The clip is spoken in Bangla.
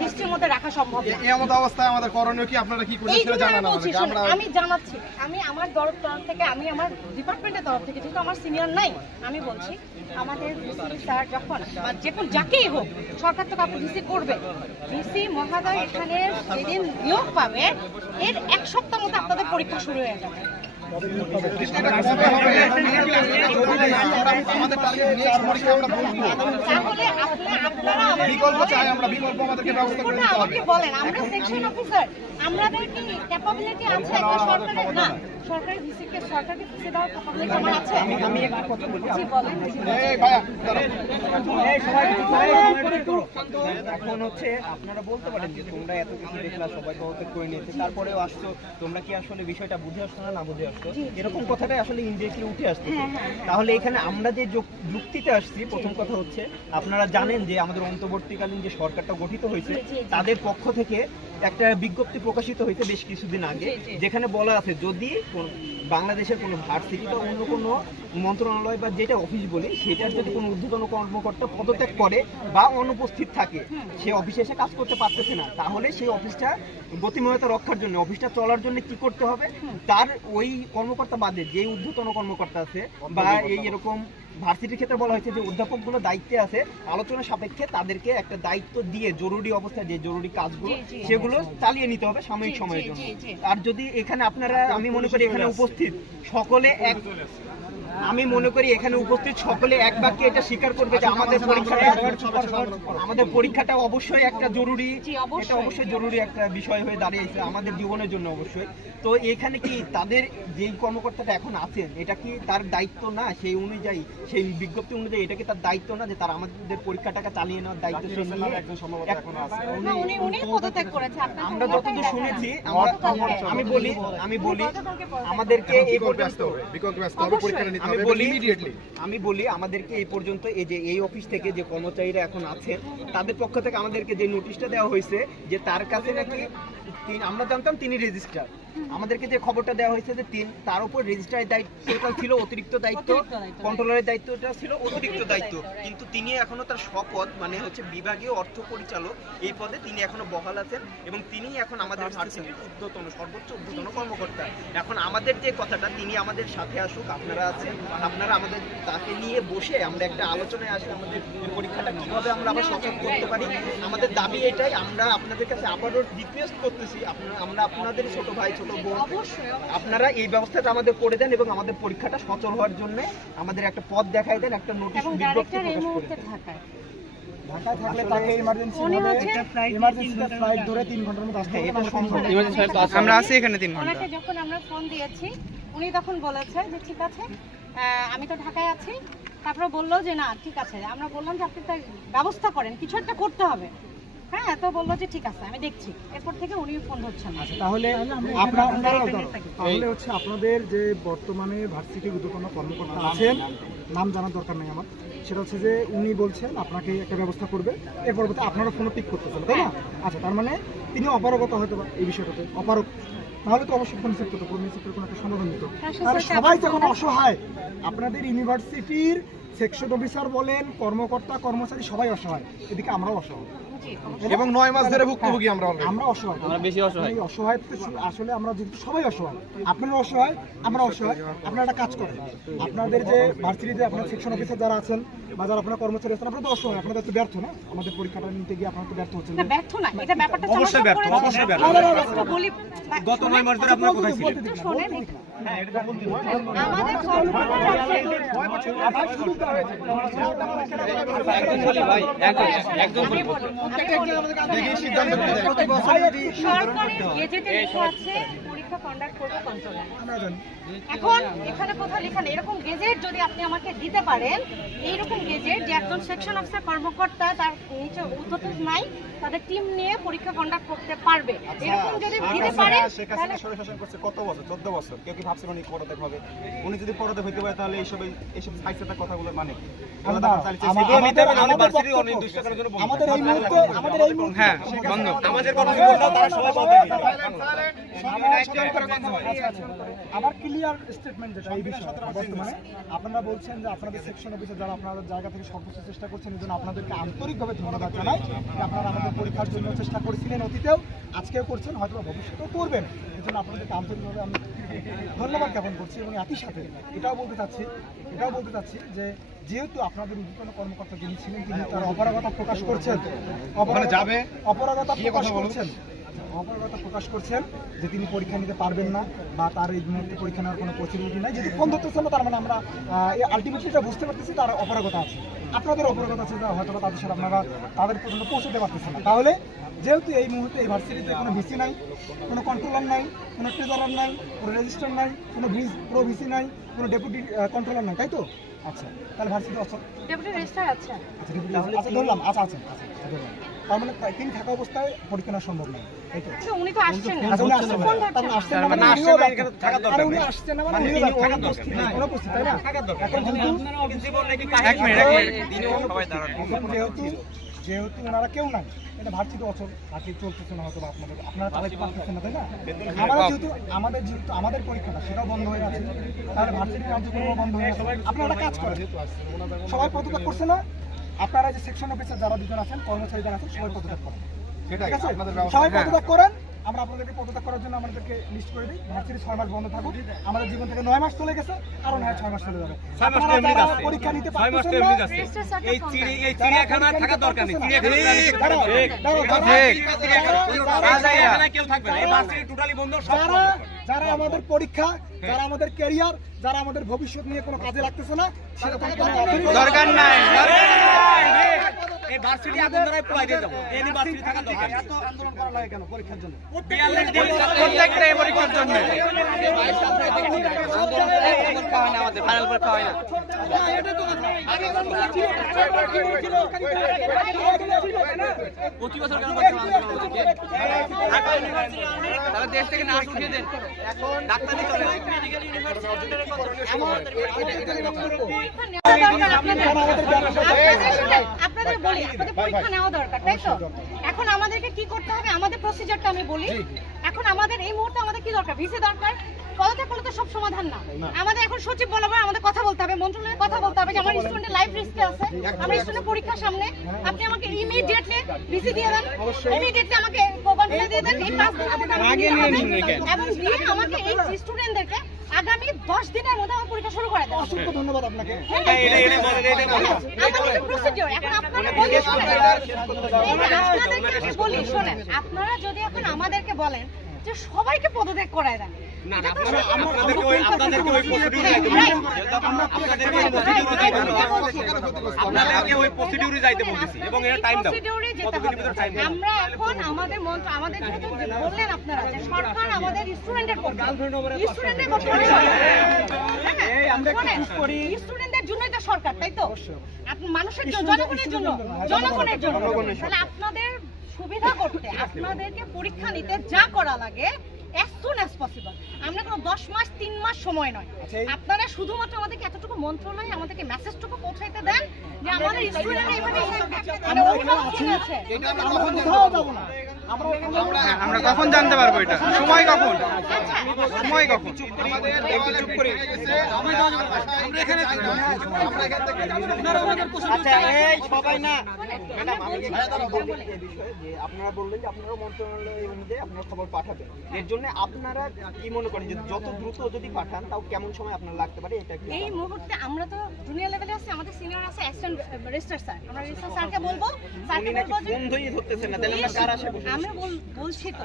দৃষ্টির মধ্যে রাখা সম্ভব না। এই মতো অবস্থায় আমাদের করণীয় কি, আপনারা কি করছেন সেটা জানান আমাদের। আমি জানাচ্ছি, আমি আমার তরফ থেকে, আমি আমার ডিপার্টমেন্টের তরফ থেকে, যেহেতু আমার সিনিয়র নাই, আমি বলছি আমাদের ভিসি স্যার যখন যাকেই হোক, সরকার তো কাউকে ভিসি করবে, ভিসি মহোদয় এখানে যেদিন নিয়োগ পাবে এর 1 সপ্তাহ মতো আপনাদের পরীক্ষা শুরু হয়ে যাবে। বলেন আমরা সেকশন অফিসার, আমাদের কি ক্যাপাবিলিটি আছে একটা সরকারের? না, সরকারি ভিসিকে সরকারি ভিসি দেওয়ার ক্যাপাবিলিটি আমার আছে। আমি একটা কথা বলি, জি বলেন। এখন হচ্ছে আপনারা বলতে পারেন যে তোমরা এত কিছু দেখলা, সবাই পদত্যাগ করে নিয়েছে, তারপরেও আসছো, তোমরা কি আসলে বিষয়টা বুঝে আসছো না বুঝে আসছো, এরকম কথাটাই আসলে ইনডিরেক্টলি উঠে আসছে। তাহলে এখানে আমরা যে যুক্তিতে আসছি, প্রথম কথা হচ্ছে আপনারা জানেন যে আমাদের অন্তর্বর্তীকালীন যে সরকারটা গঠিত হয়েছে তাদের পক্ষ থেকে একটা বিজ্ঞপ্তি প্রকাশিত হয়েছে বেশ কিছুদিন আগে, যেখানে বলা আছে যদি বাংলাদেশের কোনো ভার্সিটি বা অন্য কোনো মন্ত্রণালয় বা যেটা অফিস বলি সেটার যদি কোনো ঊর্ধ্বতন কর্মকর্তা পদত্যাগ করে বা অনুপস্থিত থাকে, সে অফিসে এসে কাজ করতে পারতেছে না, তাহলে সেই অফিসটা গতিময়তা রক্ষার জন্য, অফিসটা চলার জন্য কি করতে হবে, তার ওই কর্মকর্তা বাদে যে ঊর্ধ্বতন কর্মকর্তা আছে বা এরকম ভার্সিটির ক্ষেত্রে বলা হয়েছে যে অধ্যাপকগুলো দায়িত্বে আছে, আলোচনা সাপেক্ষে তাদেরকে একটা দায়িত্ব দিয়ে জরুরি অবস্থায় যে জরুরি কাজগুলো সেগুলো চালিয়ে নিতে হবে সাময়িক সময়ের জন্য। আর যদি এখানে আপনারা, আমি মনে করি এখানে উপস্থিত সকলে এক বাক্যে এটা স্বীকার করবে যে আমাদের পরীক্ষাটা অবশ্যই একটা জরুরি, এটা অবশ্যই জরুরি একটা বিষয় হয়ে দাঁড়িয়েছে আমাদের জীবনের জন্য অবশ্যই। তো এখানে কি তাদের যেই কর্মকর্তাটা এখন আছেন এটা কি তার দায়িত্ব না, সেই অনুযায়ী সেই বিজ্ঞপ্তি অনুযায়ী এটা কি তার দায়িত্ব না যে তার আমাদের পরীক্ষাটাকে চালিয়ে নেওয়ার দায়িত্ব আমরা যতদূর শুনেছি। আমি বলি আমাদেরকে আমি বলি আমাদেরকে এই পর্যন্ত এই অফিস থেকে যে কর্মচারীরা এখন আছেন তাদের পক্ষ থেকে আমাদেরকে যে নোটিশটা দেওয়া হয়েছে যে তার কাছে নাকি আমরা জানতাম তিনি রেজিস্ট্রার, আমাদেরকে যে খবরটা দেওয়া হয়েছে যে তার উপর রেজিস্ট্রারের দায়িত্বটা ছিল অতিরিক্ত দায়িত্ব, কন্ট্রোলারের দায়িত্বটা ছিল অতিরিক্ত দায়িত্ব, কিন্তু তিনি এখনো তার স্বপদ মানে হচ্ছে বিভাগীয় অর্থ পরিচালক এই পদে তিনি এখনো বহাল আছেন এবং তিনি এখন আমাদের ভার্সিটির সর্বোচ্চ ঊর্ধ্বতন কর্মকর্তা। এখন আমাদের যে কথাটা, তিনি আমাদের সাথে আসুক, আপনারা আছেন, আপনারা আমাদের তাকে নিয়ে বসে আমরা একটা আলোচনায় আসি আমাদের পরীক্ষাটা কিভাবে আমরা আবার সচেতন করতে পারি। আমাদের দাবি এটাই, আমরা আপনাদের কাছে আবারও রিকোয়েস্ট করতেছি, আমরা আপনাদের ছোট ভাই ছোট বোন, আপনারা এই ব্যবস্থাটা আমাদের করে দেন এবং আমাদের পরীক্ষাটা সচল হওয়ার জন্য আমাদের একটা পথ দেখাই দেন, একটা নোটিশ বিজ্ঞপ্তি প্রকাশ করে দেন। ঢাকায় থাকলে তাকে ইমার্জেন্সি ফ্লাইট ধরে 3 ঘন্টার মধ্যে আসতে হবে। আমরা আছি এখানে 3 ঘন্টা। ওনাকে যখন আমরা ফোন দিয়েছি উনি তখন বলেছে যে ঠিক আছে আমি তো ঢাকায় আছি, তারপরে বললো যে না ঠিক আছে, আমরা বললাম যে আপনি তার ব্যবস্থা করেন, কিছু একটা করতে হবে। হ্যাঁ, তো বললো যে ঠিক আছে আমি দেখছি, এরপর থেকে উনি ফোন ধরছেন না। তাহলে হচ্ছে আপনাদের যে বর্তমানে ভার্সিটির ঊর্ধ্বতন কর্মকর্তা আছেন, নাম জানার দরকার নেই আমার, সেটা হচ্ছে যে উনি বলছেন আপনাকে একটা ব্যবস্থা করবে, এর পরবর্তী আপনারা ফোনও পিক করতেছেন, তাই না? আচ্ছা, তার মানে তিনি অপারগত হয়তো বা এই বিষয়টাতে অপারগ, তাহলে তো অবশ্যই ফোন রিসিভ করতো, ফোন রিসিভ করে কোনো একটা সমাধান দিত। আর সবাই তো এখন অসহায়, আপনাদের ইউনিভার্সিটির সেকশন অফিসার বলেন, কর্মকর্তা কর্মচারী সবাই অসহায়, এদিকে আমরাও অসহায় এবং 9 মাস ধরে ভুক্তভোগী আমরা অসহায়, আমরা বেশি অসহায়। অসহায় আসলে আমরা যেহেতু সবাই অসহায়, আপনারা অসহায়, আমরা অসহায়। আপনারা একটা কাজ করেন, আপনাদের যে ভার্সিটিতে আপনার সেকশন অফিসার যারা আছেন বা যারা আপনার কর্মচারী আছেন, আপনারা তো অসহায়, আপনাদের তো ব্যর্থ না, আমাদের পরীক্ষাটা নিতে গিয়ে আপনারা তো ব্যর্থ হচ্ছেন। না ব্যর্থ না, এটা ব্যাপারটা অবশ্যই ব্যর্থ, অবশ্যই ব্যর্থ। বলি গত 9 মাস ধরে আপনারা কোথায় ছিলেন? শুনেন, হ্যাঁ এটা তো বলতে হবে। আমাদের একদম পরীক্ষা কন্ডাক্ট করবে কন্ট্রোলার। এখন এখানে কোথাও লেখা নেই এরকম গেজেট, যদি আপনি আমাকে দিতে পারেন এইরকম গেজেট যে একজন সেকশন অফিসার কর্মকর্তা তার নিচে উদ্যোগ নাই, তাদের টিম নিয়ে পরীক্ষা কন্ডাক্ট করতে পারবে, এরকম যদি দিতে পারেন। তাহলে শাসন করছে কত বছর, 14 বছর, কেউ কি ভাবছে উনি পদত্যাগ হবে? উনি যদি পদত্যাগ হইতে পারে তাহলে এইসব সাইডসেটা কথাগুলো মানে আমাদের এই মুহূর্তে হ্যাঁ বন্ধ, আমাদের কথা তারা সবাই বলতে আমার ক্লিয়ার স্টেটমেন্ট যেটা এই বিষয়ে বর্তমানে আপনারা বলছেন যে আপনাদের সেকশন অফিসে যারা আপনাদের জায়গা থেকে সর্বোচ্চ চেষ্টা করছেন এই জন্য আপনাদেরকে আন্তরিকভাবে ধন্যবাদ জানাই যে আপনারা আমাদের পরীক্ষার জন্য চেষ্টা করেছিলেন অতীতেও, আজকেও করছেন, হয়তো ভবিষ্যতেও করবেন। এই জন্য আপনাদেরকে আন্তরিকভাবে আমি ধন্যবাদ জ্ঞাপন করছি এবং একই সাথে এটাও বলতে চাচ্ছি যে যেহেতু আপনাদের ঊর্ধ্বতন কর্মকর্তা যিনি ছিলেন তিনি তার অপারগতা প্রকাশ করছেন অপারগতা প্রকাশ করছেন যে তিনি পরীক্ষা নিতে পারবেন না বা তার এই মুহূর্তে পরীক্ষা নেওয়ার কোনো পসিবিলিটি নাই। যদি ফোন ধরতেছেন না তার মানে আমরা আলটিমেটলি এটা বুঝতে পারতেছি তার অপারগতা আছে, আপনাদের অপারগতা আছে, হয়তো তাদের সাথে আপনারা তাদের পর্যন্ত পৌঁছতে পারতেছেন না। তাহলে যেহেতু এই মুহূর্তে এই ভার্সিটিতে কোনো ভিসি নাই, কোনো কন্ট্রোলার নাই, কোনো ট্রেজারার নাই, কোনো রেজিস্ট্রার নাই, কোনো প্রো ভিসি নাই, কোনো ডেপুটি কন্ট্রোলার নাই, তাই তো? আচ্ছা, তাহলে ভার্সিটি ডেপুটি রেজিস্ট্রার আছে। আচ্ছা ধরলাম, আচ্ছা তার মানে তিনি থাকা অবস্থায় পরীক্ষা নেওয়া সম্ভব নয়, তাই তো? কিন্তু উনি তো আসছেন না। আচ্ছা, উনি আসছেন না, তার মানে আসছেন না মানে উনিও ব্যর্থ। আরে উনি আসছেন না মানে উনিও ব্যর্থ। অনুপস্থিত, তাই না? এখন যেহেতু ওনারা কেউ নাই, এটা ভার্সিটি অচল, বাকি চলতেছে না, হয়তো আপনারা চালাইতে পারতেছেন না, তাই না? আমাদের পরীক্ষাটা সেটাও বন্ধ হয়ে আছে, তাহলে ভার্সিটি কার্যক্রম বন্ধ হয়ে আছে। আপনারা কাজ করেন, সবাই পদত্যাগ করছে না? আপনারা যে সেকশন অফিসার যারা দুজন আছেন, কর্মচারী যারা আছেন, সবাই পদত্যাগ করেন, ঠিক আছে? সবাই পদত্যাগ করেন। আমরা আপনাদেরকে পদত্যাগ করার জন্য আমাদেরকে লিস্ট করে দিই। ভার্সিটি 6 মাস বন্ধ থাকুক, আমাদের জীবন থেকে 9 মাস চলে গেছে, আরো 6 মাস চলে যাবে। পরীক্ষা নিতে পারতেছেন না, এই চিড়িয়াখানায় থাকা দরকার নেই, যারা আমাদের পরীক্ষা, যারা আমাদের ক্যারিয়ার, যারা আমাদের ভবিষ্যৎ নিয়ে কোনো কাজে লাগতেছে না, দরকার নাই। এই ভার্সিটি আন্দোলনে পুরাই দিয়ে যাবো, এই ভার্সিটি থাকা দরকার। এত আন্দোলন করা লাগে কেন পরীক্ষার জন্য? প্রত্যেকটা এই পরীক্ষার জন্য আমাদের ফাইনাল পরীক্ষা হয় না। প্রতি বছর কেন তারা দেশ থেকে না উঠিয়ে দেন, এখন ডাক্তারি চলে আপনাদের বলি, আপনাদের পরীক্ষা নেওয়া দরকার, তাই তো? এখন আমাদেরকে কি করতে হবে, আমাদের প্রসিজারটা আমি বলি। এখন আমাদের এই মুহূর্তে আমাদের কি দরকার? ভিসি দরকার। পদত্যাগ করলে তো সব সমাধান না। আমাদের এখন সচিব বরাবর আমাদের কথা বলতে হবে, মন্ত্রণালয়ে কথা বলতে হবে যে আমার স্টুডেন্টের লাইফ রিস্কে আছে, আমার স্টুডেন্টের পরীক্ষার সামনে, আপনি আমাকে ইমিডিয়েটলি ভিসি দিয়ে দেন, ইমিডিয়েটলি আমাকে কন্ট্রোলে দিয়ে দেন। এই 5 দিনের মধ্যে আমাকে নিয়ে হবে এবং দিয়ে আমাকে এই স্টুডেন্টদেরকে আগামী 10 দিনের মধ্যে আমার পরীক্ষা শুরু করে দেন। অসংখ্য ধন্যবাদ আপনাকে। আমাদের প্রসিডিউর এখন আপনারা বলি শোনেন, আপনাদেরকে আমি বলি শোনেন, আপনারা যদি এখন আমাদেরকে বলেন যে সবাইকে পদত্যাগ করায় দেন, আপনাদেরকে ওই প্রসিডিউরে যাইতে বলতেছি এবং এর টাইম দাও। প্রসিডিউরে যেতে হবে। আমরা এখন আমাদের আমাদের যেহেতু বললেন আপনারা যে সরকার আমাদের স্টুডেন্টের পক্ষে, স্টুডেন্টের পক্ষে স্টুডেন্টদের জন্যই তো সরকার, তাই তো? আপনি মানুষের জন্য, জনগণের জন্য, তাহলে আপনাদের সুবিধা করতে আপনাদেরকে পরীক্ষা নিতে যা করা লাগে as soon as possible। আমরা কোনো 10 মাস 3 মাস সময় নয়, আপনারা শুধুমাত্র আমাদেরকে এতটুকু মন্ত্রণালয়ে আমাদেরকে মেসেজটুকু পৌঁছাইতে দেন যে আমাদের স্টুডেন্টরা এইভাবে আছে। আমরা কখন জানতে পারবো এটা? সময় কখন? সময় কখন? সবাই না আপনারা বললেন যে আপনারা মন্ত্রণালয় অনুযায়ী আপনারা খবর পাঠাবেন, এর জন্য আপনারা কি মনে করেন যে যত দ্রুত যদি পাঠান তাও কেমন সময় আপনার লাগতে পারে? এটা কি এই মুহূর্তে আমরা তো জুনিয়র লেভেলে আছে, আমাদের সিনিয়র আছে অ্যাসিস্ট্যান্ট রেজিস্ট্রার স্যার, আমরা রেজিস্ট্রার স্যারকে বলবো, স্যারকে বলবো যে বন্ধই ধরতেছেন না, তাহলে আমরা কার আশায় বসে? আমরা বলছি তো